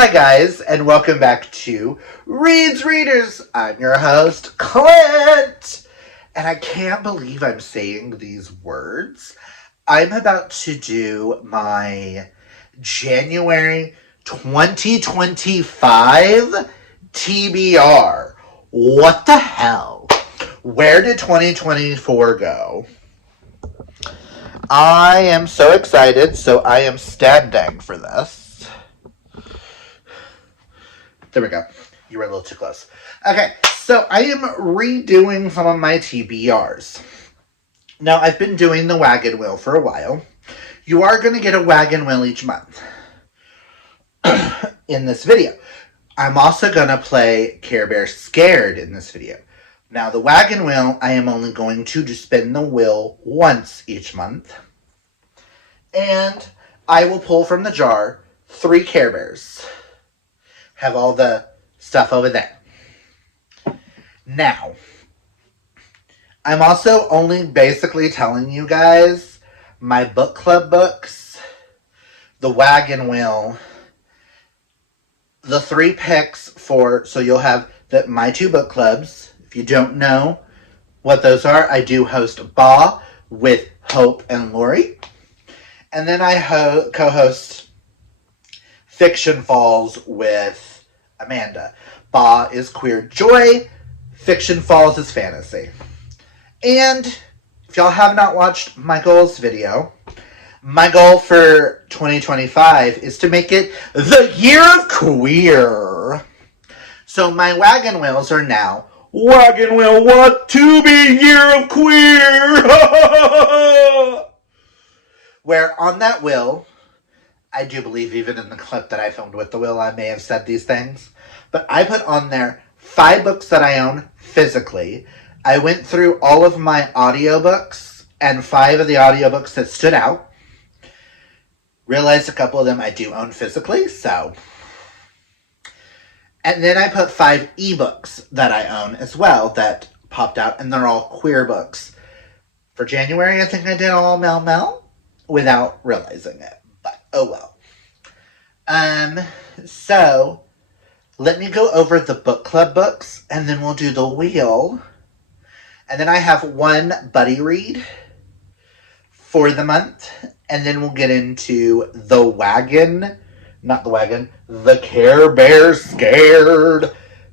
Hi guys, and welcome back to Reads Readers. I'm your host, Clint. And I can't believe I'm saying these words. I'm about to do my January 2025 TBR. What the hell? Where did 2024 go? I am so excited, so I am standing for this. There we go. You were a little too close. Okay, so I am redoing some of my TBRs. Now, I've been doing the wagon wheel for a while. You are going to get a wagon wheel each month in this video. I'm also going to play Care Bear Scared in this video. Now, the wagon wheel, I am only going to spin the wheel once each month. And I will pull from the jar 3 Care Bears. Have all the stuff over there. Now, I'm also only basically telling you guys my book club books, the wagon wheel, the 3 picks for, so you'll have my 2 book clubs. If you don't know what those are, I do host Ba with Hope and Lori. And then I co-host Fiction Falls with Amanda. Ba is queer joy. Fiction Falls is fantasy. And if y'all have not watched my goals video, my goal for 2025 is to make it the year of queer. So my wagon wheels are now Wagon Wheel Want to Be Year of Queer. Where on that wheel, I do believe even in the clip that I filmed with the wheel, I may have said these things. But I put on there 5 books that I own physically. I went through all of my audiobooks and 5 of the audiobooks that stood out. Realized a couple of them I do own physically, so. And then I put 5 ebooks that I own as well that popped out, and they're all queer books. For January, I think I did all Mel without realizing it. But, oh well. So, let me go over the book club books, and then we'll do the wheel. And then I have 1 buddy read for the month, and then we'll get into the Care Bear Scared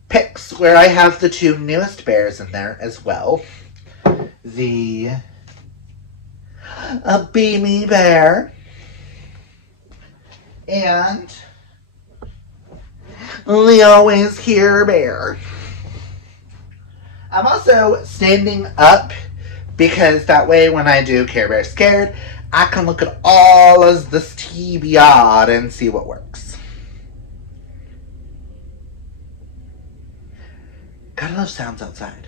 picks, where I have the 2 newest bears in there as well. A Beamy Bear and the Always Here Bear. I'm also standing up because that way when I do Care Bear Scared, I can look at all of this TBR and see what works. Gotta love sounds outside.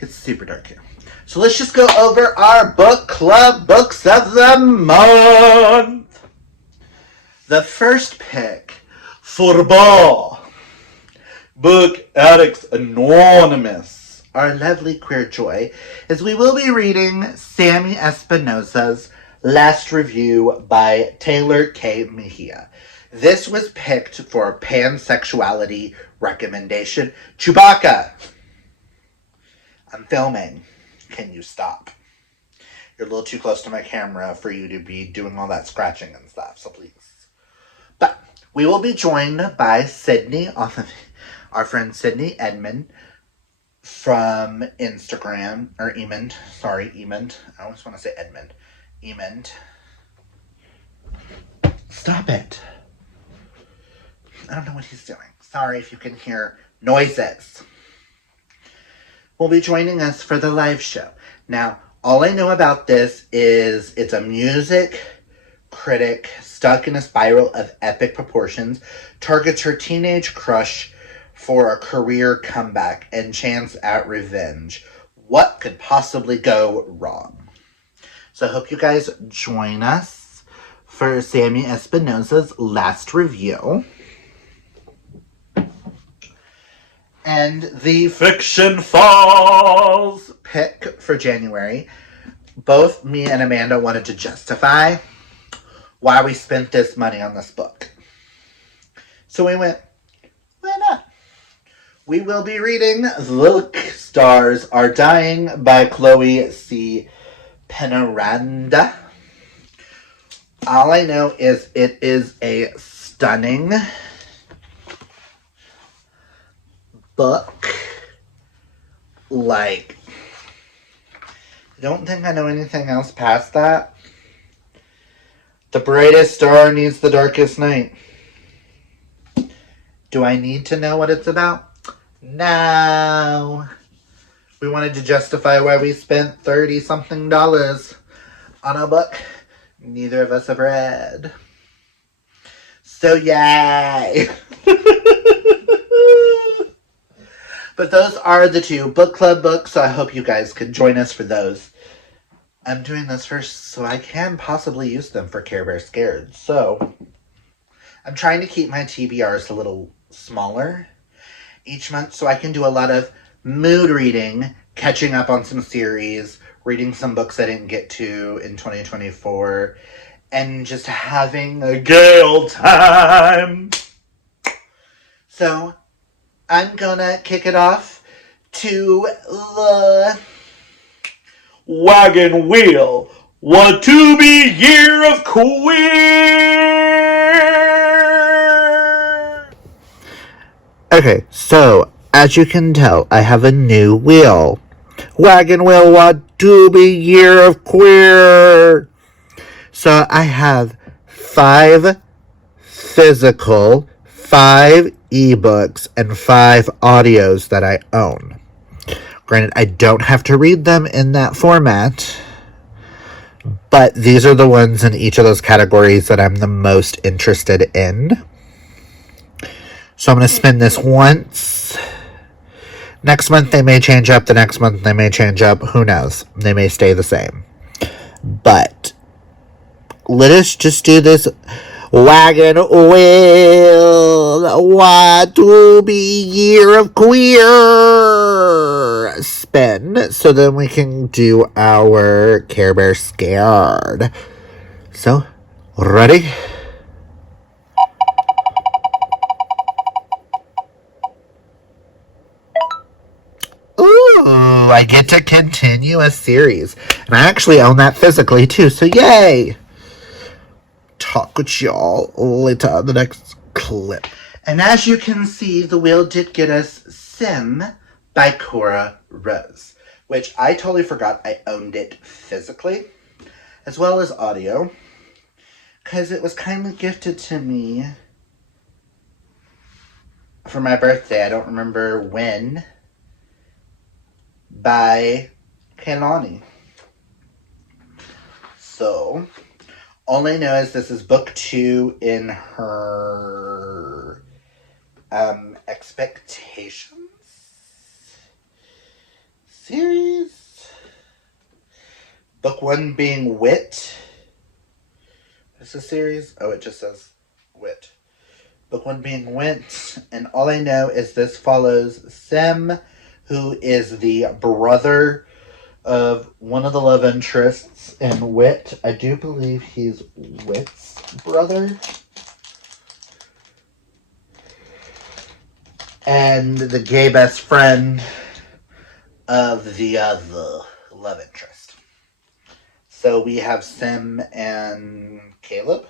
It's super dark here. So let's just go over our book club books of the month. The first pick for Ba, Book Addicts Anonymous, our lovely queer joy, is we will be reading Sammy Espinosa's Last Review by Taylor K. Mejia. This was picked for a pansexuality recommendation. Chewbacca! I'm filming. Can you stop? You're a little too close to my camera for you to be doing all that scratching and stuff, so please. But we will be joined by Sydney, our friend Sydney Edmond from Instagram, or Emond. Sorry, Emond. I always want to say Edmond. Emond. Stop it. I don't know what he's doing. Sorry if you can hear noises. Will be joining us for the live show. Now, all I know about this is it's a music critic stuck in a spiral of epic proportions, targets her teenage crush for a career comeback and chance at revenge. What could possibly go wrong? So I hope you guys join us for Sammy Espinosa's Last Review. And the Fiction Falls pick for January. Both me and Amanda wanted to justify why we spent this money on this book. So we went, why not? We will be reading The Stars Are Dying by Chloe C. Penaranda. All I know is it is a stunning book. Like, I don't think I know anything else past that. The brightest star needs the darkest night. Do I need to know what it's about? No. We wanted to justify why we spent $30-something on a book neither of us have read. So yay! But those are the two book club books, so I hope you guys could join us for those. I'm doing this first so I can possibly use them for Care Bear Scared. So I'm trying to keep my TBRs a little smaller each month so I can do a lot of mood reading, catching up on some series, reading some books I didn't get to in 2024, and just having a gay old time. So I'm gonna kick it off to the Wagon Wheel, What to Be Year of Queer. Okay, so as you can tell, I have a new wheel. Wagon Wheel, What to Be Year of Queer. So I have 5 physical, 5 ebooks, and 5 audios that I own. Granted, I don't have to read them in that format, but these are the ones in each of those categories that I'm the most interested in. So I'm going to spin this once. Next month they may change up. The next month they may change up. Who knows? They may stay the same. But let us just do this wagon wheel. What to be year of queer spin. So then we can do our Care Bear Scared. So, ready? Ooh, I get to continue a series. And I actually own that physically too, so yay! Talk with y'all later on the next clip. And as you can see, the wheel did get us Sim by Cora Rose, which I totally forgot I owned it physically, as well as audio, because it was kindly gifted to me for my birthday. I don't remember when, by Kaylani. So, all I know is this is book 2 in her Expectations series. Book 1 being Wit. What's the series? Oh, it just says Wit. Book 1 being Wit. And all I know is this follows Sim, who is the brother of one of the love interests in Wit. I do believe he's Wit's brother. And the gay best friend of the other love interest. So we have Sim and Caleb.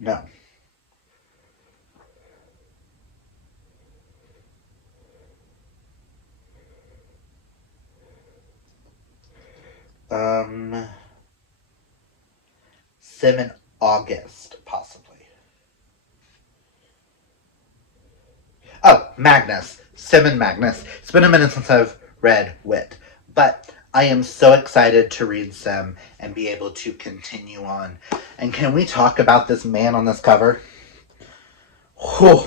No. Sim and August, possibly. Oh, Magnus. Sim and Magnus. It's been a minute since I've read Wit, but I am so excited to read Sim and be able to continue on. And can we talk about this man on this cover? Whew.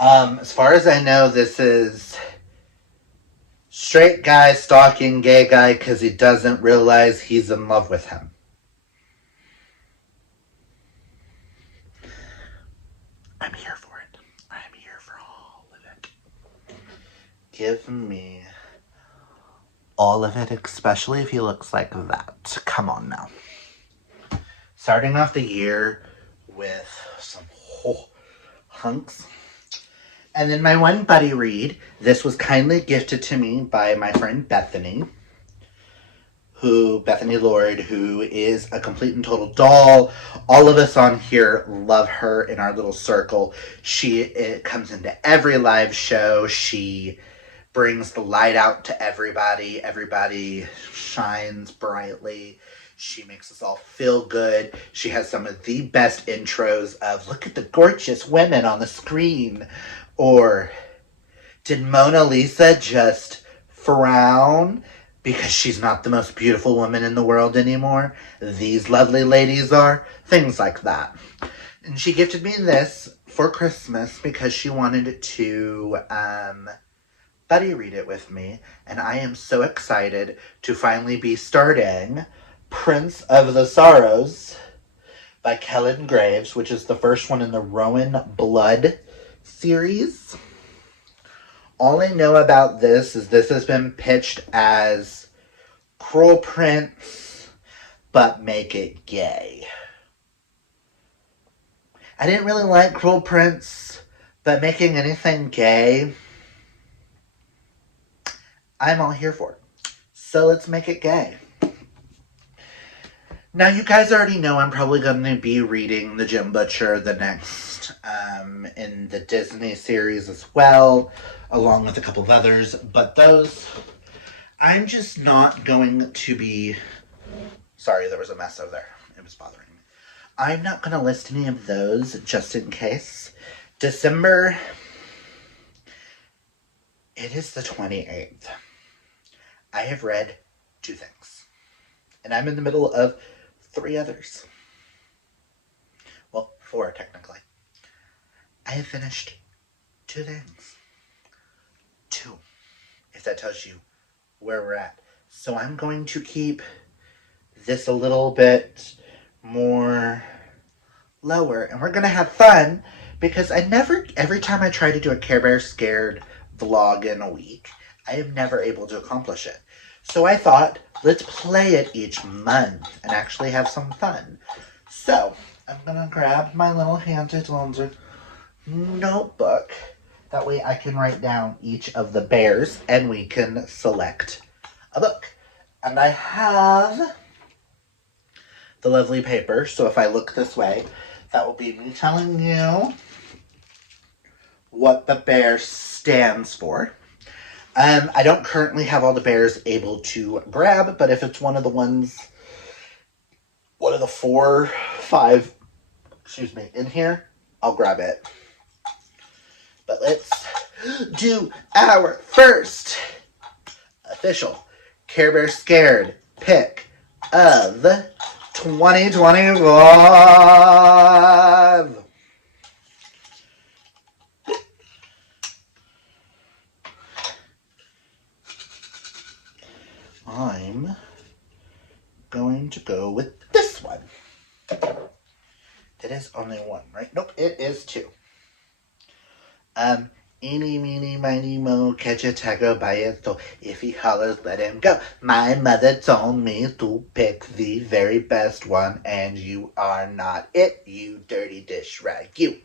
As far as I know, this is straight guy stalking gay guy because he doesn't realize he's in love with him. I'm here for it. I'm here for all of it. Give me all of it, especially if he looks like that. Come on now. starting off the year with some hunks. And then my one buddy read, this was kindly gifted to me by my friend Bethany Lord, who is a complete and total doll. All of us on here love her in our little circle. It comes into every live show. She brings the light out to everybody. Everybody shines brightly. She makes us all feel good. She has some of the best intros of, look at the gorgeous women on the screen. Or, did Mona Lisa just frown because she's not the most beautiful woman in the world anymore? These lovely ladies are. Things like that. And she gifted me this for Christmas because she wanted to buddy read it with me. And I am so excited to finally be starting Prince of the Sorrows by Kellen Graves, which is the first one in the Rowan Blood series. All I know about this is this has been pitched as Cruel Prince, but make it gay. I didn't really like Cruel Prince, but making anything gay, I'm all here for it. So let's make it gay. Now, you guys already know I'm probably going to be reading The Jim Butcher the next in the Disney series as well, along with a couple of others. But those, I'm just not going to be... Sorry, there was a mess over there. It was bothering me. I'm not going to list any of those just in case. December, it is the 28th. I have read 2 things. And I'm in the middle of 3 others. Well, 4 technically. I have finished 2 things. 2. If that tells you where we're at. So I'm going to keep this a little bit more lower. And we're going to have fun because every time I try to do a Care Bear Scared vlog in a week, I am never able to accomplish it. So I thought, let's play it each month and actually have some fun. So, I'm going to grab my little handed notebook. That way I can write down each of the bears and we can select a book. And I have the lovely paper. So if I look this way, that will be me telling you what the bear stands for. I don't currently have all the bears able to grab, but if it's one of the 4, 5, in here, I'll grab it. But let's do our first official Care Bear Scared pick of 2025. I'm going to go with this one. It is only 1, right? Nope, it is 2. Eeny, meeny, miny, mo, catch a tiger by its toe. If he hollers, let him go. My mother told me to pick the very best one, and you are not it, you dirty dish rag, you.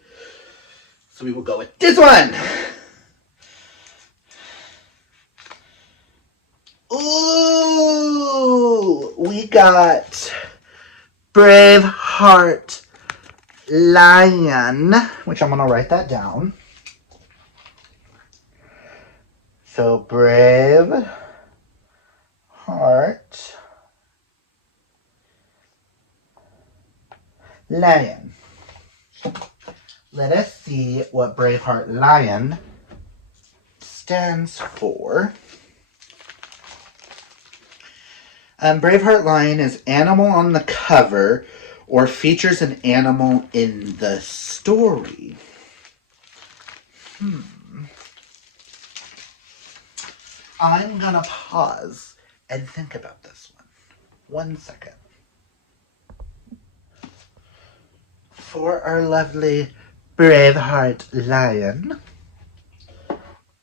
So we will go with this one. Ooh, we got Braveheart Lion, which I'm going to write that down. So Braveheart Lion. Let us see what Braveheart Lion stands for. Braveheart Lion is animal on the cover or features an animal in the story. I'm gonna pause and think about this one. 1 second. For our lovely Braveheart Lion,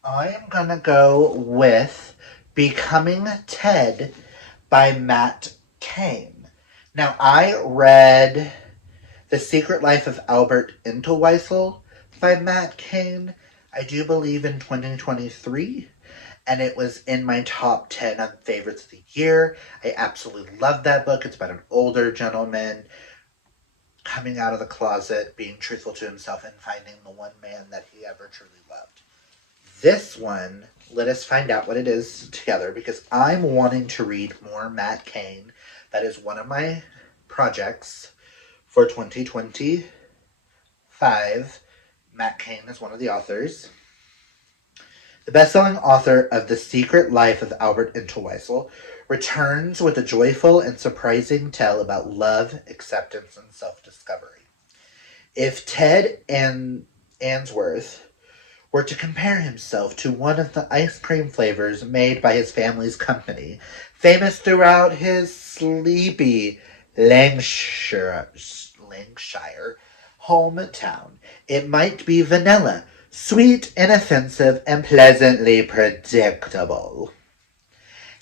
I am gonna go with Becoming Ted by Matt Cain. Now, I read The Secret Life of Albert Entwistle by Matt Cain, I do believe in 2023, and it was in my top 10 of favorites of the year. I absolutely love that book. It's about an older gentleman coming out of the closet, being truthful to himself, and finding the one man that he ever truly loved. This one, let us find out what it is together, because I'm wanting to read more Matt Cain. That is one of my projects for 2025. Matt Cain is one of the authors. The best-selling author of The Secret Life of Albert Entwistle returns with a joyful and surprising tale about love, acceptance, and self-discovery. If Ted Answorth were to compare himself to one of the ice cream flavors made by his family's company, famous throughout his sleepy Lancashire hometown, it might be vanilla, sweet, inoffensive, and pleasantly predictable.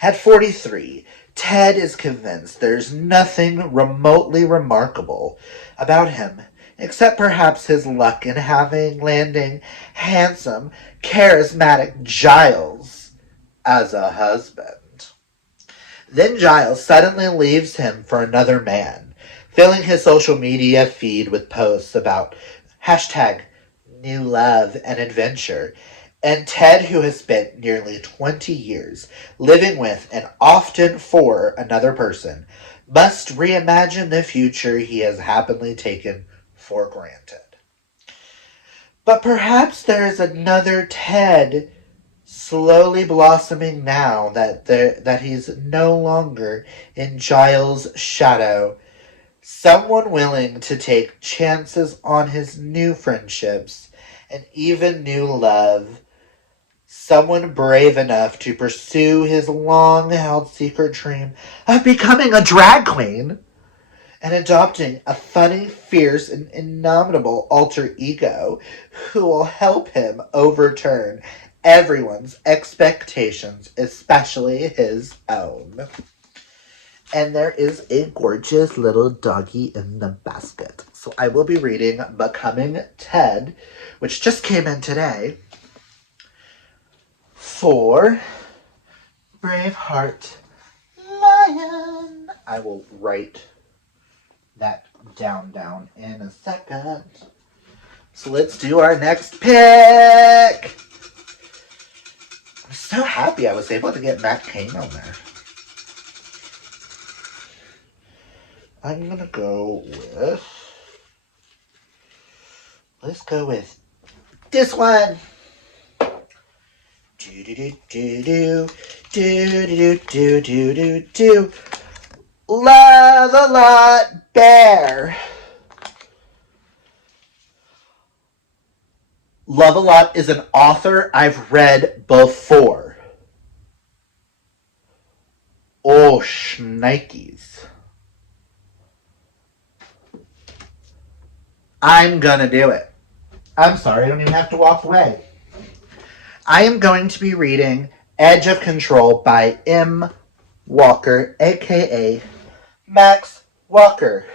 At 43, Ted is convinced there's nothing remotely remarkable about him, except perhaps his luck in landing handsome, charismatic Giles as a husband. Then Giles suddenly leaves him for another man, filling his social media feed with posts about hashtag new love and adventure. And Ted, who has spent nearly 20 years living with and often for another person, must reimagine the future he has happily taken for granted. But perhaps there is another Ted slowly blossoming now that he's no longer in Giles' shadow. Someone willing to take chances on his new friendships and even new love. Someone brave enough to pursue his long-held secret dream of becoming a drag queen and adopting a funny, fierce, and indomitable alter ego who will help him overturn everyone's expectations, especially his own. And there is a gorgeous little doggy in the basket. So I will be reading Becoming Ted, which just came in today, for Braveheart Lion. I will write that down in a second. So let's do our next pick. I'm so happy I was able to get Matt Cain on there. I'm gonna go with, let's go with this one. Do do do do do do do do do do do. Love a Lot Bear. Love a Lot is an author I've read before. Oh, shnikes. I'm gonna do it. I'm sorry, I don't even have to walk away. I am going to be reading Edge of Control by M. Walker, aka Max Walker.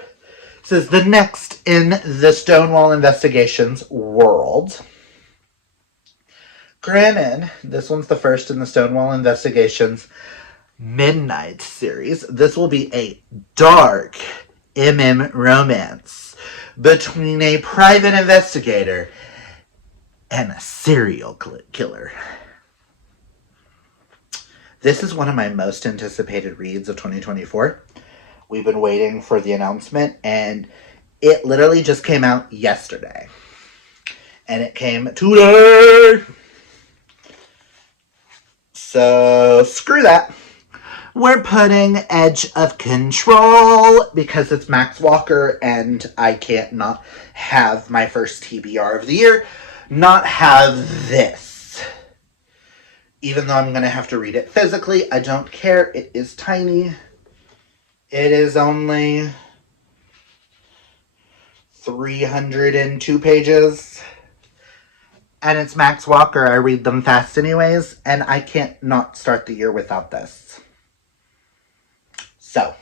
This is the next in the Stonewall Investigations world. Granted, this one's the first in the Stonewall Investigations Midnight series. This will be a dark romance between a private investigator and a serial killer. This is one of my most anticipated reads of 2024. We've been waiting for the announcement, and it literally just came out yesterday. And it came today. So, screw that. We're putting Edge of Control because it's Max Walker, and I can't not have my first TBR of the year not have this. Even though I'm going to have to read it physically, I don't care. It is tiny. It is only 302 pages. And it's Max Walker. I read them fast anyways, and I can't not start the year without this. So,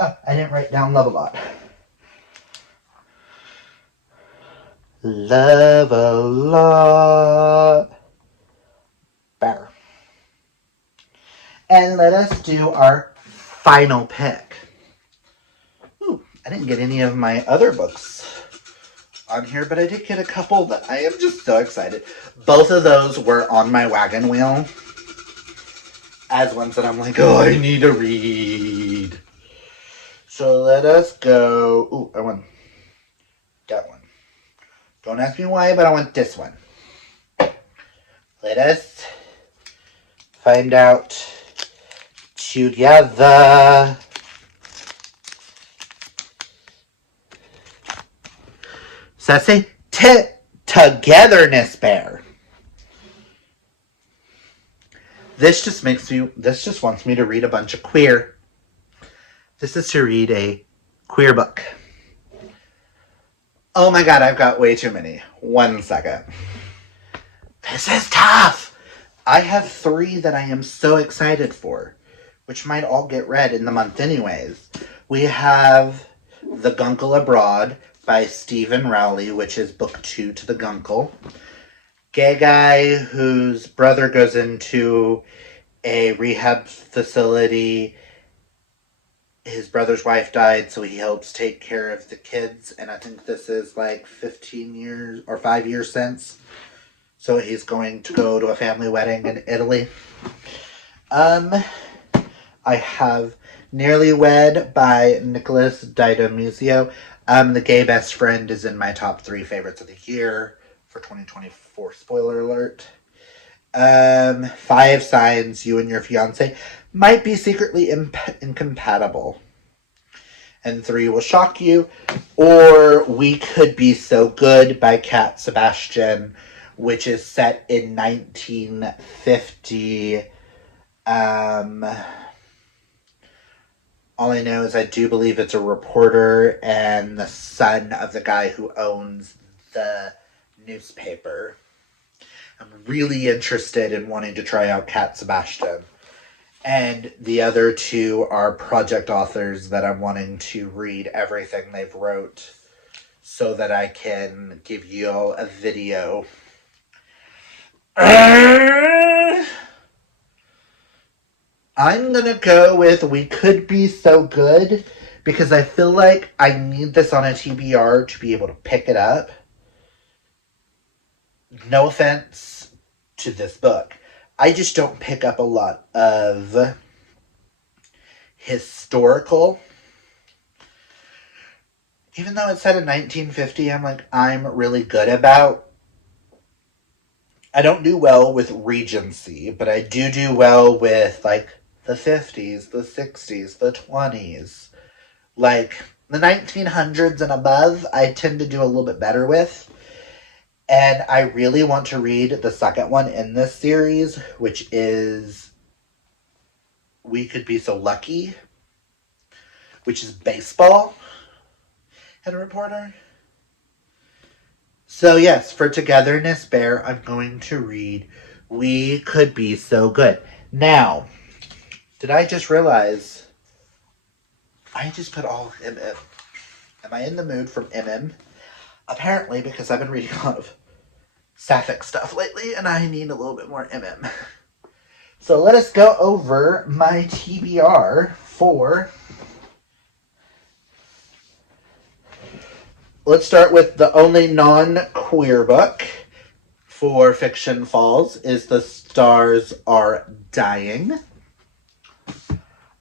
Oh, I didn't write down Love a Lot. Love a Lot. Bear. And let us do our final pick. Ooh, I didn't get any of my other books on here, but I did get a couple that I am just so excited. Both of those were on my wagon wheel as ones that I'm like, oh, I need to read. So let us go. Ooh, I want that one. Don't ask me why, but I want this one. Let us find out together. So I say togetherness bear. This just wants me to read a bunch of queer. This is to read a queer book. Oh my god, I've got way too many. 1 second. This is tough. I have 3 that I am so excited for, which might all get read in the month anyways. We have The Guncle Abroad by Stephen Rowley, which is book 2 to The Guncle. Gay guy whose brother goes into a rehab facility. His brother's wife died, so he helps take care of the kids, and I think this is like 15 years or 5 years since. So he's going to go to a family wedding in Italy. I have Nearly Wed by Nicholas Didomuzio. The Gay Best Friend is in my top 3 favorites of the year for 2024. Spoiler alert. 5 Signs You and Your Fiance might be secretly incompatible. And 3 Will Shock You. Or We Could Be So Good by Cat Sebastian, which is set in 1950. All I know is I do believe it's a reporter and the son of the guy who owns the newspaper. I'm really interested in wanting to try out Cat Sebastian. And the other 2 are project authors that I'm wanting to read everything they've wrote so that I can give you all a video. I'm going to go with We Could Be So Good because I feel like I need this on a TBR to be able to pick it up. No offense to this book. I just don't pick up a lot of historical. Even though it's set in 1950, I'm really good about. I don't do well with Regency, but I do well with, like, the 50s, the 60s, the 20s. Like, the 1900s and above, I tend to do a little bit better with. And I really want to read the second one in this series, which is We Could Be So Lucky, which is baseball and a reporter. So yes, for Togetherness Bear, I'm going to read We Could Be So Good. Now, did I just realize I just put all MM? Am I in the mood from MM? Apparently, because I've been reading a lot of sapphic stuff lately, and I need a little bit more MM. So let us go over my TBR for... Let's start with the only non-queer book for Fiction Falls is The Stars Are Dying.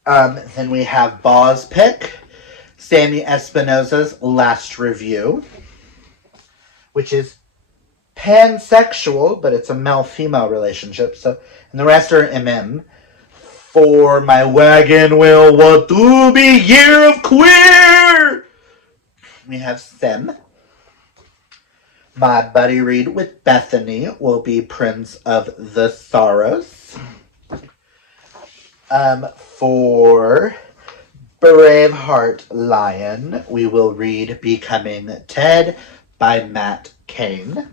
Then we have Baw's pick, Sammy Espinosa's Last Review, which is pansexual, but it's a male-female relationship. So, and the rest are MM. For my wagon wheel, what to be year of queer? We have Sim. My buddy read with Bethany will be Prince of the Sorrows. For Braveheart Lion, we will read Becoming Ted by Matt Kane.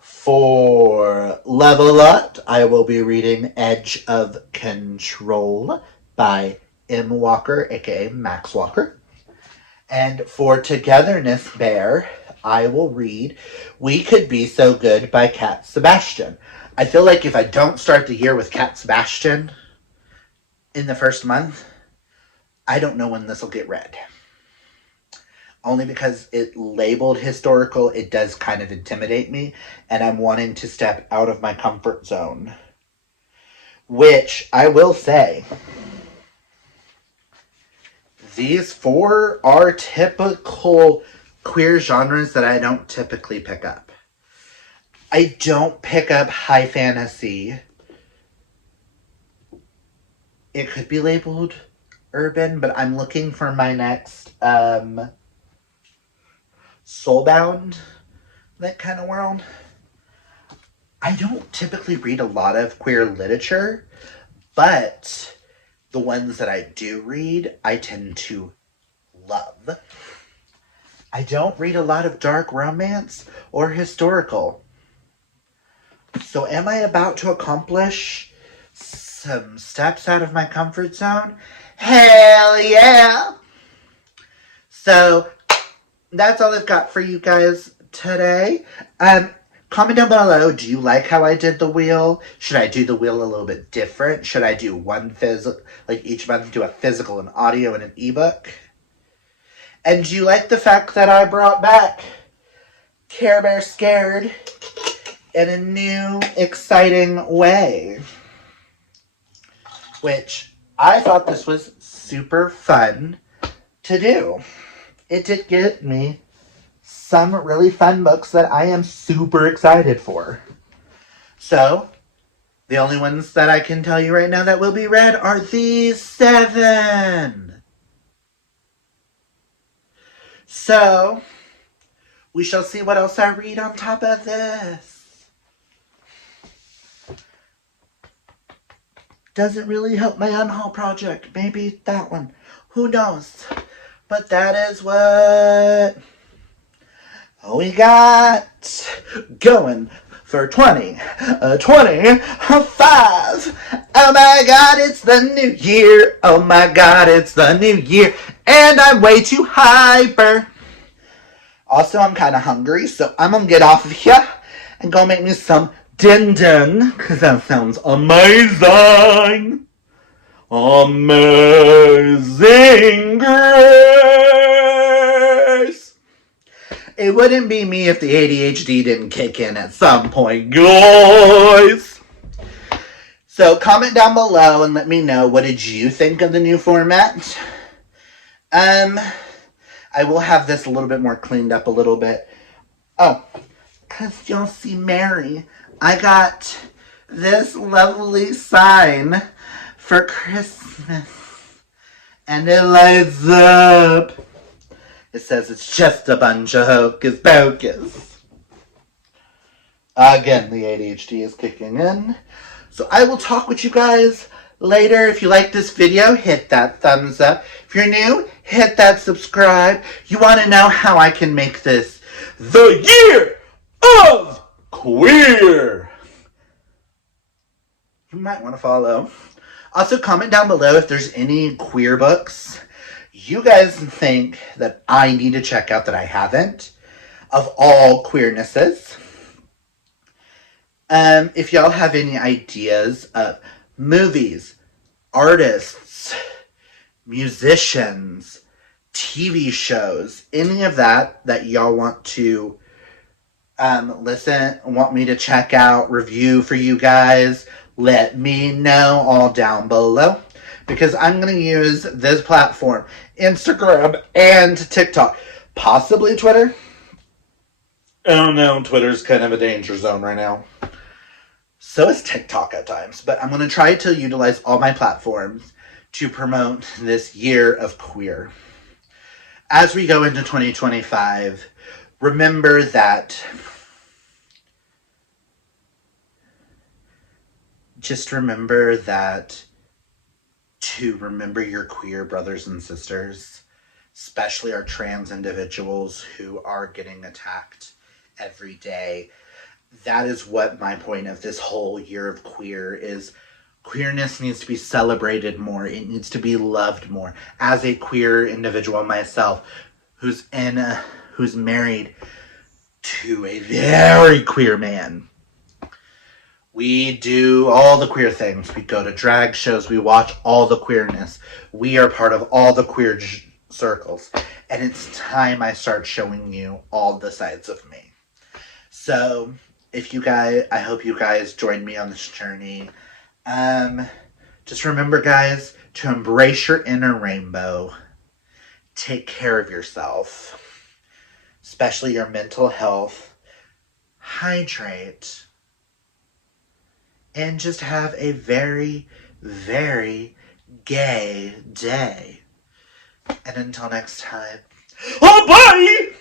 For Level Up, I will be reading Edge of Control by M. Walker, aka Max Walker. And for Togetherness Bear, I will read We Could Be So Good by Cat Sebastian. I feel like if I don't start the year with Cat Sebastian in the first month, I don't know when this will get read. Only because it labeled historical, it does kind of intimidate me, and I'm wanting to step out of my comfort zone. Which, I will say, these four are typical queer genres that I don't typically pick up. I don't pick up high fantasy. It could be labeled urban, but I'm looking for my next soulbound, that kind of world. I don't typically read a lot of queer literature, but the ones that I do read, I tend to love. I don't read a lot of dark romance or historical. So am I about to accomplish some steps out of my comfort zone? Hell yeah! So that's all I've got for you guys today. Comment down below, do you like how I did the wheel? Should I do the wheel a little bit different? Should I do one like each month do a physical, an audio, and an ebook? And do you like the fact that I brought back Care Bear Scared in a new, exciting way? Which I thought this was super fun to do. It did get me some really fun books that I am super excited for. So, the only ones that I can tell you right now that will be read are these 7. So, we shall see what else I read on top of this. Doesn't really help my unhaul project. Maybe that one. Who knows? But that is what we got going for 2025. Oh my god, it's the new year. Oh my god, it's the new year. And I'm way too hyper. Also, I'm kind of hungry, so I'm gonna get off of here and go make me some din din, because that sounds amazing. Amazing grace. It wouldn't be me if the ADHD didn't kick in at some point, guys. So comment down below and let me know, what did you think of the new format? I will have this a little bit more cleaned up a little bit. Oh, because y'all see Mary, I got this lovely sign for Christmas. And it lights up. It says it's just a bunch of hocus pocus. Again, the ADHD is kicking in. So I will talk with you guys later. If you like this video, hit that thumbs up. If you're new, hit that subscribe. You want to know how I can make this the year of queer? You might want to follow. Also, comment down below if there's any queer books you guys think that I need to check out that I haven't, of all queernesses. If y'all have any ideas of movies, artists, musicians, TV shows, any of that y'all want to want me to check out, review for you guys, let me know all down below. Because I'm going to use this platform, Instagram and TikTok, possibly Twitter. I don't know, Twitter's kind of a danger zone right now. So is TikTok at times. But I'm going to try to utilize all my platforms to promote this year of queer. As we go into 2025, remember that to remember your queer brothers and sisters, especially our trans individuals who are getting attacked every day. That is what my point of this whole year of queer is. Queerness needs to be celebrated more. It needs to be loved more. As a queer individual myself, who's married to a very queer man, we do all the queer things. We go to drag shows. We watch all the queerness. We are part of all the queer circles. And it's time I start showing you all the sides of me. So, I hope you guys join me on this journey. Just remember, guys, to embrace your inner rainbow. Take care of yourself, especially your mental health. Hydrate. And just have a very, very gay day. And until next time, oh, bye!